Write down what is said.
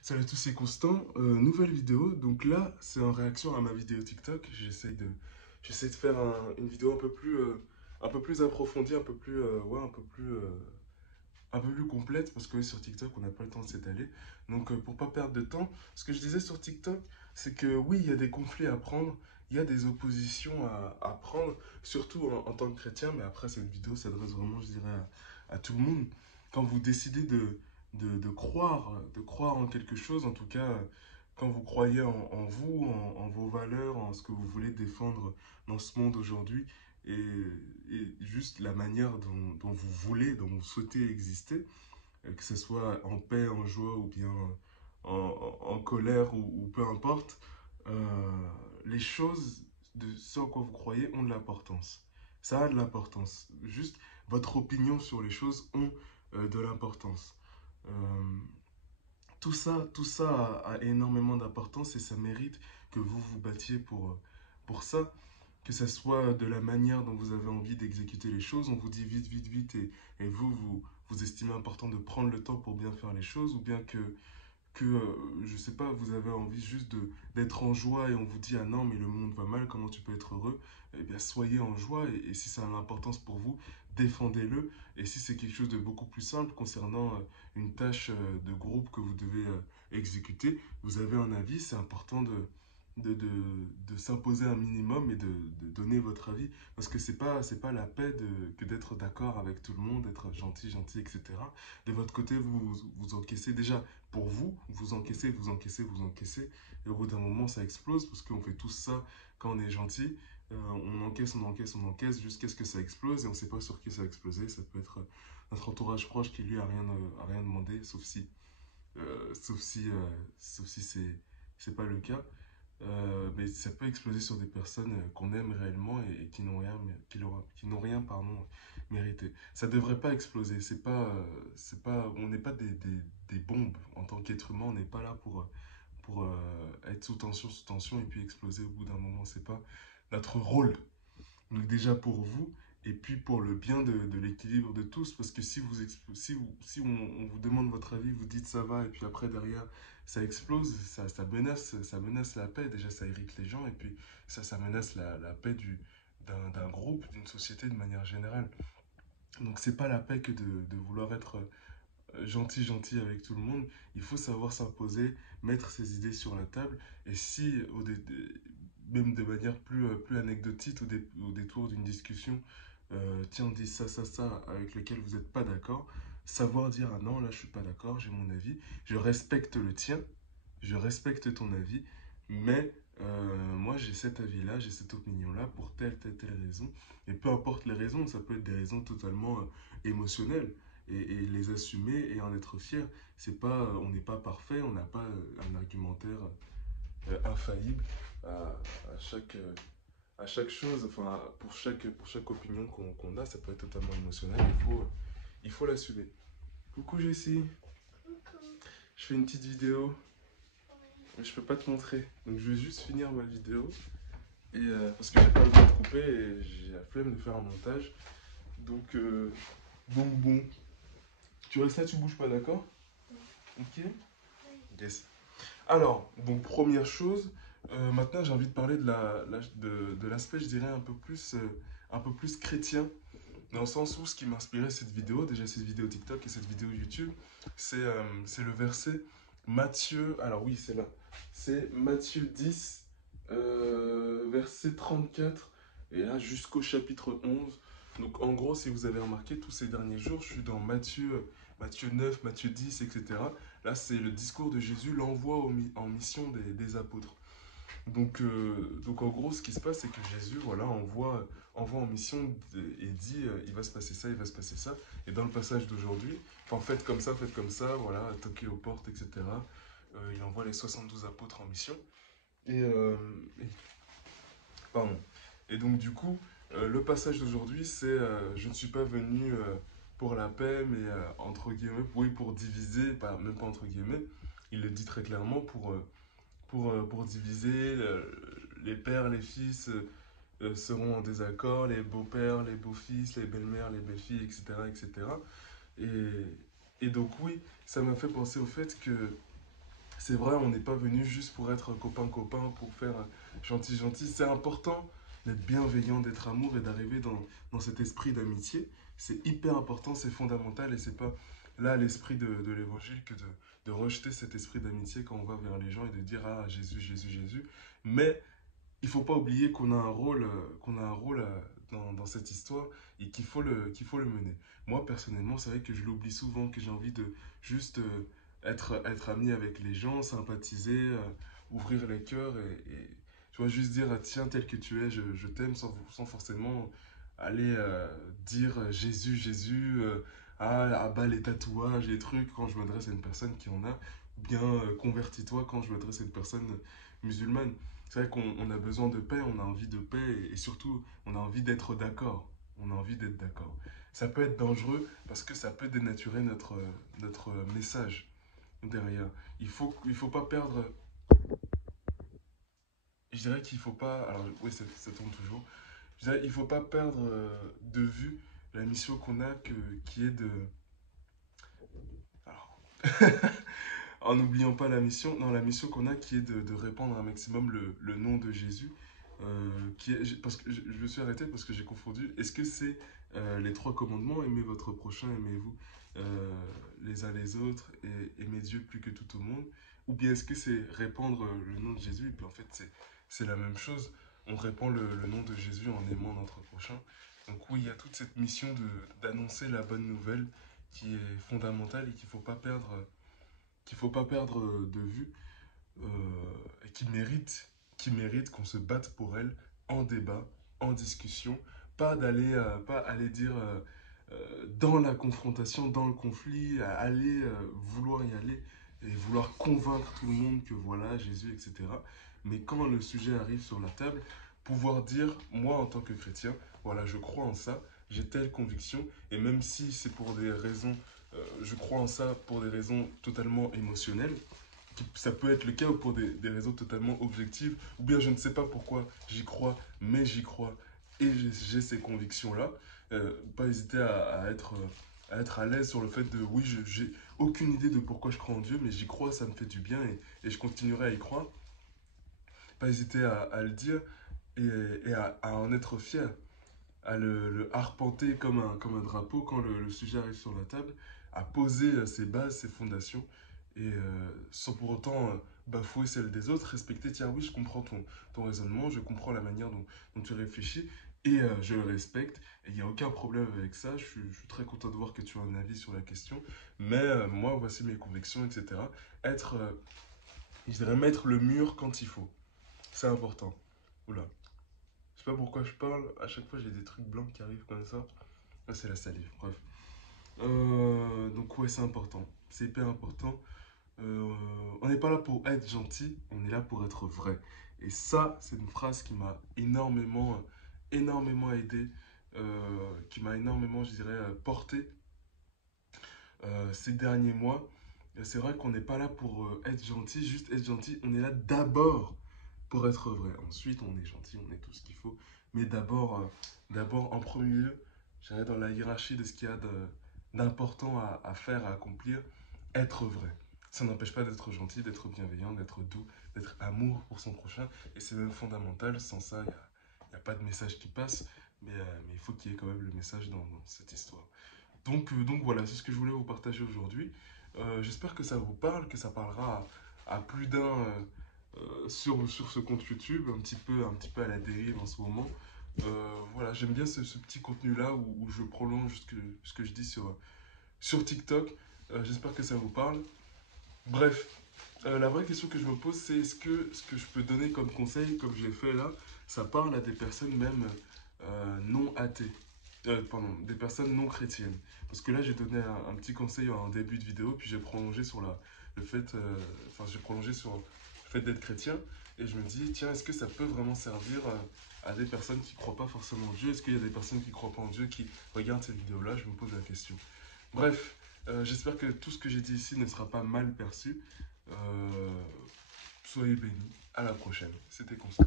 Salut à tous, c'est Constant. Nouvelle vidéo. Donc là, c'est en réaction à ma vidéo TikTok. J'essaie de faire une vidéo un peu plus approfondie, un peu plus complète parce que sur TikTok, on n'a pas le temps de s'étaler. Donc pour pas perdre de temps, ce que je disais sur TikTok, c'est que oui, il y a des conflits à prendre, il y a des oppositions à prendre, surtout en tant que chrétien. Mais après, cette vidéo s'adresse vraiment, je dirais, à tout le monde. Quand vous décidez de croire en quelque chose, en tout cas, quand vous croyez en vous, en vos valeurs, en ce que vous voulez défendre dans ce monde aujourd'hui, et, et juste la manière dont vous voulez, dont vous souhaitez exister, que ce soit en paix, en joie ou bien en colère ou peu importe, les choses de ce en quoi vous croyez ont de l'importance. Ça a de l'importance. Juste votre opinion sur les choses ont de l'importance. Euh, tout ça a énormément d'importance et ça mérite que vous vous battiez pour ça. Que ce soit de la manière dont vous avez envie d'exécuter les choses, on vous dit vite, vite, vite, et vous estimez important de prendre le temps pour bien faire les choses, ou bien je sais pas, vous avez envie juste d'être en joie et on vous dit, ah non, mais le monde va mal, comment tu peux être heureux? Eh bien, soyez en joie et si ça a l'importance pour vous, défendez-le. Et si c'est quelque chose de beaucoup plus simple concernant une tâche de groupe que vous devez exécuter, vous avez un avis, c'est important de s'imposer un minimum et de donner votre avis. Parce que c'est pas la paix que d'être d'accord avec tout le monde, d'être gentil, gentil, etc. De votre côté, vous encaissez déjà pour vous, vous encaissez, vous encaissez, vous encaissez. Et au bout d'un moment, ça explose parce qu'on fait tous ça quand on est gentil. On encaisse, on encaisse, on encaisse jusqu'à ce que ça explose et on ne sait pas sur qui ça a explosé. Ça peut être notre entourage proche qui lui a rien demandé, euh, sauf si, euh, sauf si c'est pas le cas. Mais ça peut exploser sur des personnes qu'on aime réellement et qui n'ont rien, qui n'ont rien pardon, mérité. Ça devrait pas exploser. C'est pas, on n'est pas des bombes en tant qu'être humain. On n'est pas là pour être sous tension et puis exploser au bout d'un moment. C'est pas notre rôle. Donc déjà pour vous, et puis pour le bien de l'équilibre de tous, parce que si on vous demande votre avis, vous dites ça va, et puis après derrière ça explose, ça menace la paix, déjà ça irrite les gens, et puis ça menace la paix d'un groupe, d'une société de manière générale. Donc c'est pas la paix que de vouloir être gentil, gentil avec tout le monde. Il faut savoir s'imposer, mettre ses idées sur la table. Et si, même de manière plus anecdotique, au détour d'une discussion, tiens, on dit ça, avec lequel vous n'êtes pas d'accord, savoir dire, ah non, là, je suis pas d'accord, j'ai mon avis, je respecte le tien, je respecte ton avis, mais moi, j'ai cet avis-là, j'ai cette opinion-là pour telle raison. Et peu importe les raisons, ça peut être des raisons totalement émotionnelles et les assumer et en être fier. C'est pas, on n'est pas parfait, on n'a pas un argumentaire infaillible à, à chaque chose, enfin pour chaque opinion qu'on a, ça peut être totalement émotionnel, il faut l'assumer. Coucou Jessie, je fais une petite vidéo, mais je peux pas te montrer, donc je vais juste finir ma vidéo et parce que j'ai pas le temps de couper et j'ai la flemme de faire un montage, donc bon, tu restes là, tu bouges pas, d'accord? Ok. Yes. Alors, donc première chose, maintenant j'ai envie de parler de l'aspect, je dirais, un peu plus chrétien, dans le sens où ce qui m'inspirait cette vidéo, déjà cette vidéo TikTok et cette vidéo YouTube, c'est le verset Matthieu, alors oui c'est là, c'est Matthieu 10, verset 34, et là jusqu'au chapitre 11. Donc en gros, si vous avez remarqué, tous ces derniers jours, je suis dans Matthieu 9, Matthieu 10, etc. Là, c'est le discours de Jésus, l'envoi en mission des apôtres. Donc en gros, ce qui se passe, c'est que Jésus, voilà, envoie en mission et dit, il va se passer ça, il va se passer ça. Et dans le passage d'aujourd'hui, enfin, faites comme ça, voilà, toquez aux portes, etc. Il envoie les 72 apôtres en mission. Et, euh, et- pardon. Et donc du coup, le passage d'aujourd'hui, c'est je ne suis pas venu pour la paix, mais entre guillemets, oui, pour diviser, pas, même pas entre guillemets. Il le dit très clairement pour diviser. Les pères, les fils seront en désaccord, les beaux-pères, les beaux-fils, les belles-mères, les belles-filles, etc., etc. Et, et donc oui, ça m'a fait penser au fait que C'est vrai, on n'est pas venu juste pour être copain-copain, pour faire gentil-gentil. C'est important d'être bienveillant, d'être amour et d'arriver dans cet esprit d'amitié. C'est hyper important, c'est fondamental et c'est pas là l'esprit de l'évangile que de rejeter cet esprit d'amitié quand on va vers les gens et de dire ah Jésus, Jésus, Jésus. Mais il faut pas oublier qu'on a un rôle dans cette histoire et qu'il faut le mener. Moi, personnellement, c'est vrai que je l'oublie souvent, que j'ai envie de juste être ami avec les gens, sympathiser, ouvrir les cœurs tu vois, juste dire, tiens, tel que tu es, je t'aime sans forcément aller dire Jésus, Jésus, ah bah les tatouages, les trucs, quand je m'adresse à une personne qui en a, ou bien convertis-toi quand je m'adresse à une personne musulmane. C'est vrai qu'on a besoin de paix, on a envie de paix et surtout on a envie d'être d'accord. On a envie d'être d'accord. Ça peut être dangereux parce que ça peut dénaturer notre message derrière. Il faut pas perdre. Je dirais qu'il faut pas. Alors oui, ça tourne toujours. Je dirais il faut pas perdre de vue la mission qu'on a qui est de. Alors, en n'oubliant pas la mission, non, la mission qu'on a qui est de répandre un maximum le nom de Jésus. Parce que je me suis arrêté parce que j'ai confondu. Est-ce que c'est les trois commandements, aimez votre prochain, aimez-vous les uns les autres et aimez Dieu plus que tout au monde? Ou bien est-ce que c'est répandre le nom de Jésus? Et puis en fait, c'est la même chose. On répand le nom de Jésus en aimant notre prochain. Donc oui, il y a toute cette mission d'annoncer la bonne nouvelle qui est fondamentale et qu'il faut pas perdre de vue et qui mérite qu'on se batte pour elle en débat, en discussion, pas aller dire dans la confrontation, dans le conflit, à aller vouloir y aller et vouloir convaincre tout le monde que voilà Jésus, etc. Mais quand le sujet arrive sur la table, pouvoir dire moi en tant que chrétien, voilà je crois en ça, j'ai telle conviction et même si c'est pour des raisons je crois en ça pour des raisons totalement émotionnelles, ça peut être le cas ou pour des raisons totalement objectives, ou bien je ne sais pas pourquoi j'y crois, mais j'y crois et j'ai ces convictions-là. Pas hésiter à être à l'aise sur le fait de oui, j'ai aucune idée de pourquoi je crois en Dieu, mais j'y crois, ça me fait du bien et je continuerai à y croire. Pas hésiter à le dire et à en être fier, à le arpenter comme un drapeau quand le sujet arrive sur la table, à poser ses bases, ses fondations, et sans pour autant bafouer celles des autres, respecter, tiens oui, je comprends ton raisonnement, je comprends la manière dont tu réfléchis, et je le respecte, et il n'y a aucun problème avec ça, je suis très content de voir que tu as un avis sur la question, mais moi, voici mes convictions, etc. Être, je dirais mettre le mur quand il faut, c'est important. Oula. Je sais pas pourquoi je parle, à chaque fois j'ai des trucs blancs qui arrivent comme ça. Ah, c'est la salive, bref. Donc ouais, c'est important. C'est hyper important. Euh, on n'est pas là pour être gentil, on est là pour être vrai. Et ça, c'est une phrase qui m'a énormément aidé, qui m'a énormément, je dirais, porté ces derniers mois. C'est vrai qu'on n'est pas là pour être gentil, juste être gentil. On est là d'abord pour être vrai. Ensuite, on est gentil, on est tout ce qu'il faut. Mais d'abord, en premier lieu, j'irais dans la hiérarchie de ce qu'il y a d'important à faire, à accomplir, être vrai. Ça n'empêche pas d'être gentil, d'être bienveillant, d'être doux, d'être amour pour son prochain. Et c'est même fondamental. Sans ça, il n'y a pas de message qui passe. Mais il faut qu'il y ait quand même le message dans cette histoire. Donc voilà, c'est ce que je voulais vous partager aujourd'hui. J'espère que ça vous parle, que ça parlera à plus d'un sur ce compte YouTube, un petit peu à la dérive en ce moment. Voilà, j'aime bien ce petit contenu-là où je prolonge ce que je dis sur TikTok. J'espère que ça vous parle. Bref, la vraie question que je me pose, c'est est-ce que ce que je peux donner comme conseil, comme j'ai fait là, ça parle à des personnes même non athées, pardon, des personnes non chrétiennes. Parce que là, j'ai donné un petit conseil en début de vidéo, puis j'ai prolongé sur le fait, j'ai prolongé sur le fait d'être chrétien, et je me dis, tiens, est-ce que ça peut vraiment servir à des personnes qui ne croient pas forcément en Dieu? Est-ce qu'il y a des personnes qui ne croient pas en Dieu qui regardent cette vidéo-là? Je me pose la question. Bref, j'espère que tout ce que j'ai dit ici ne sera pas mal perçu. Soyez bénis. À la prochaine. C'était Constant.